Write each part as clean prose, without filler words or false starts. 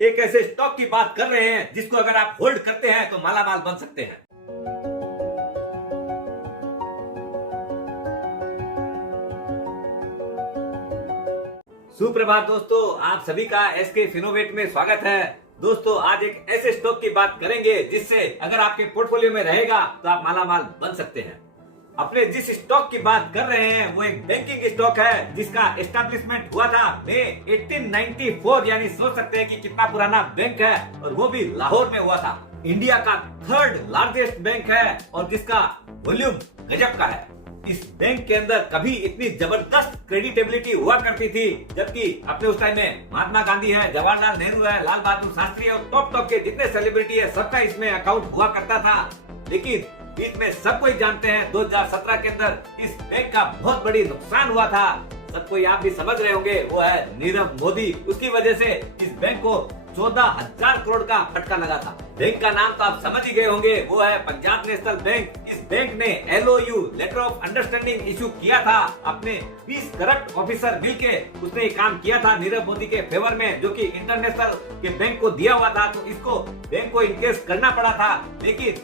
एक ऐसे स्टॉक की बात कर रहे हैं जिसको अगर आप होल्ड करते हैं तो मालामाल बन सकते हैं। सुप्रभात दोस्तों, आप सभी का एसके फिनोवेट में स्वागत है। दोस्तों, आज एक ऐसे स्टॉक की बात करेंगे जिससे अगर आपके पोर्टफोलियो में रहेगा तो आप मालामाल बन सकते हैं। अपने जिस स्टॉक की बात कर रहे हैं वो एक बैंकिंग स्टॉक है जिसका एस्टैब्लिशमेंट हुआ था मई 1894, यानी सोच सकते हैं कि कितना पुराना बैंक है, और वो भी लाहौर में हुआ था। इंडिया का थर्ड लार्जेस्ट बैंक है और जिसका वॉल्यूम गजब का है। इस बैंक के अंदर कभी इतनी जबरदस्त क्रेडिटेबिलिटी हुआ करती थी, जबकि अपने उस टाइम में महात्मा गांधी है, जवाहरलाल नेहरू है, लाल बहादुर शास्त्री है और टॉप के जितने सेलिब्रिटी है सबका इसमें अकाउंट हुआ करता था। लेकिन बीच में सब कोई जानते हैं 2017 के अंदर इस बैंक का बहुत बड़ी नुकसान हुआ था। सब कोई आप भी समझ रहे होंगे, वो है नीरव मोदी। उसकी वजह से इस बैंक को 14,000 करोड़ का फटका लगा था। बैंक का नाम तो आप समझ ही गए होंगे, वो है पंजाब नेशनल बैंक। इस बैंक ने LOU letter of understanding issue किया था अपने 20 करप्ट ऑफिसर मिलके। उसने ये काम किया था नीरव मोदी के फेवर में, जो कि इंटरनेशनल के बैंक को दिया हुआ था, तो इसको बैंक को इनकेस करना पड़ा था। लेकिन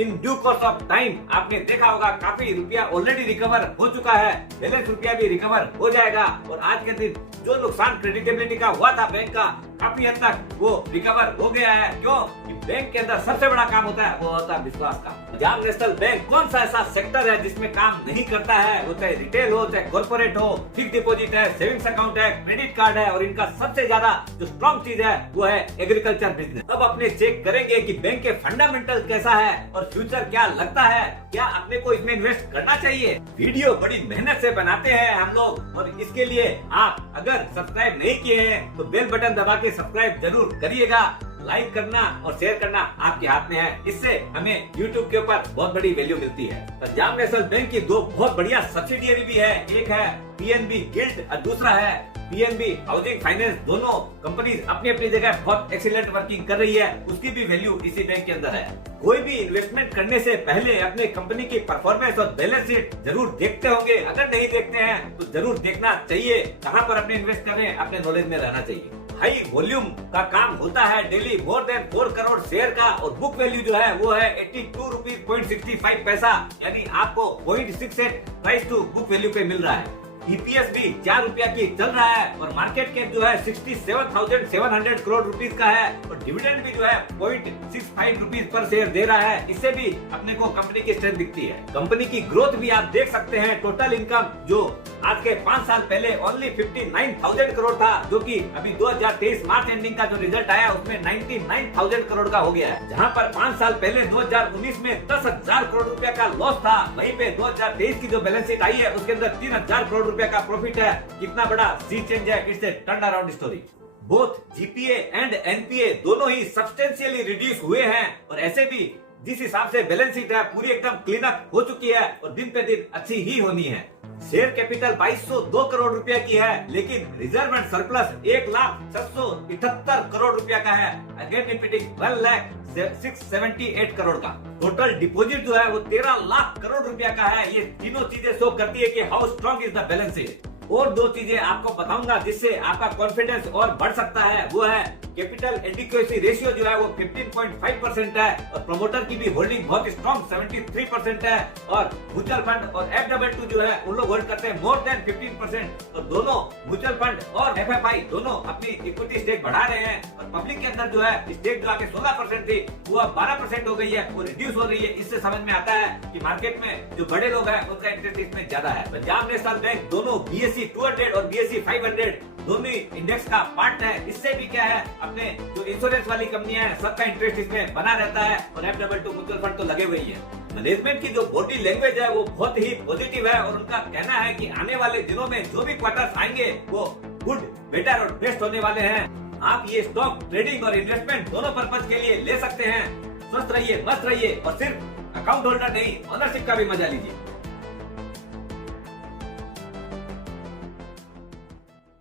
in due course of time आपने देखा होगा काफी रुपया ऑलरेडी रिकवर हो चुका है, बैलेंस रुपया भी रिकवर हो जाएगा। और आज के दिन जो नुकसान क्रेडिटेबिलिटी का हुआ था बैंक का, काफी हद तक वो रिकवर हो गया है। क्यों? कि बैंक के अंदर सबसे बड़ा काम होता है वो होता है विश्वास का। पंजाब नेशनल बैंक कौन सा ऐसा सेक्टर है जिसमें काम नहीं करता है? वो चाहे रिटेल हो, चाहे कॉर्पोरेट हो, फिक्स डिपॉजिट है, सेविंग्स अकाउंट है, क्रेडिट कार्ड है, और इनका सबसे ज्यादा जो स्ट्रॉन्ग चीज है वो है एग्रीकल्चर बिजनेस। अब अपने चेक करेंगे कि बैंक के फंडामेंटल कैसा है और फ्यूचर क्या लगता है, क्या अपने को इसमें इन्वेस्ट करना चाहिए। वीडियो बड़ी मेहनत से बनाते हैं हम लोग, और इसके लिए आप अगर सब्सक्राइब नहीं किए हैं तो बेल बटन दबा के सब्सक्राइब जरूर करिएगा। लाइक करना और शेयर करना आपके हाथ में है, इससे हमें YouTube के ऊपर बहुत बड़ी वैल्यू मिलती है। पंजाब नेशनल बैंक की दो बहुत बढ़िया सब्सिडियरी भी है, एक है PNB गिल्ड और दूसरा है PNB हाउसिंग फाइनेंस। दोनों कंपनीज अपनी अपनी जगह बहुत एक्सीलेंट वर्किंग कर रही है, उसकी भी वैल्यू इसी बैंक के अंदर है। कोई भी इन्वेस्टमेंट करने से पहले अपने कंपनी की परफॉर्मेंस और बैलेंस शीट जरूर देखते होंगे। अगर नहीं देखते हैं तो जरूर देखना चाहिए। कहाँ पर अपने इन्वेस्ट करें, अपने नॉलेज में रहना चाहिए। हाई वॉल्यूम का काम होता है daily more than 4 crore share का, और बुक वैल्यू जो है वो है 82 रुपीज 65 पैसा, यानी आपको 0.68 प्राइस टू बुक वैल्यू पे मिल रहा है। EPS भी 4 रुपया की चल रहा है, और मार्केट कैप जो है 67,700 करोड़ रुपीस का है, और डिविडेंड भी जो है 0.65 रुपीस पर शेयर दे रहा है। इससे भी अपने को कंपनी की स्ट्रेंथ दिखती है। कंपनी की ग्रोथ भी आप देख सकते हैं। टोटल इनकम जो आज के 5 साल पहले ओनली 59,000 करोड़ था, जो कि अभी 2023 मार्च एंडिंग का जो रिजल्ट आया उसमें 99,000 करोड़ का हो गया है। जहां पर 5 साल पहले 2019 में 10,000 करोड़ रुपया का लॉस था, वहीं पे 2023 की जो बैलेंस शीट आई है उसके अंदर 3,000 करोड़ रुपया का प्रॉफिट है। कितना बड़ा सी चेंज है, it's a turn around story. Both GPA and NPA दोनों ही सब्सटेंशियली रिड्यूस हुए हैं, और ऐसे भी जिस हिसाब से बैलेंस शीट है पूरी एकदम क्लीन अप हो चुकी है, और दिन पे दिन अच्छी ही होनी है। शेयर कैपिटल 2202 करोड़ रुपया की है, लेकिन रिजर्व एंड सरप्लस 1,678 करोड़ रुपया का है। अगेन रिपीटिंग 1,678 करोड़ का। टोटल डिपॉजिट जो है वो 13 लाख करोड़ रुपया का है। ये तीनों चीजें शो करती है कि how strong is the balance sheet. और दो चीजें आपको बताऊंगा जिससे आपका कॉन्फिडेंस और बढ़ सकता है, वो है कैपिटल एडिक्वेसी रेशियो जो है वो 15.5% है, और प्रमोटर की भी होल्डिंग बहुत स्ट्रॉन्ग 73% है, और म्यूचुअल फंड और FWM जो है उन लोग होल्ड करते हैं मोर देन 15%। और दोनों म्यूचुअल फंड और FFI दोनों अपनी इक्विटी स्टेक बढ़ा रहे हैं, और पब्लिक के अंदर जो है स्टेक जो आगे 16% थी वो अब 12% हो गई है, वो रिड्यूस हो रही है। इससे समझ में आता है कि मार्केट में जो बड़े लोग हैं उनका इंटरेस्ट इसमें ज्यादा है। पंजाब नेशनल बैंक दोनों BSE 200 और BSE 500 दोनों इंडेक्स का पार्ट है। इससे भी क्या है, अपने जो इंश्योरेंस वाली कंपनियां हैं सबका इंटरेस्ट इसमें बना रहता है, और FWM म्यूचुअल फंड तो लगे हुए ही है। मैनेजमेंट की जो बॉडी लैंग्वेज है वो बहुत ही पॉजिटिव है, और उनका कहना है कि आने वाले दिनों में जो भी क्वार्टर्स आएंगे वो गुड, बेटर और बेस्ट होने वाले हैं। आप ये स्टॉक ट्रेडिंग और इन्वेस्टमेंट दोनों पर्पज के लिए ले सकते हैं। स्वस्थ रहिए, मस्त रहिए, और सिर्फ अकाउंट होल्डर नहीं, ओनरशिप का भी मजा लीजिए।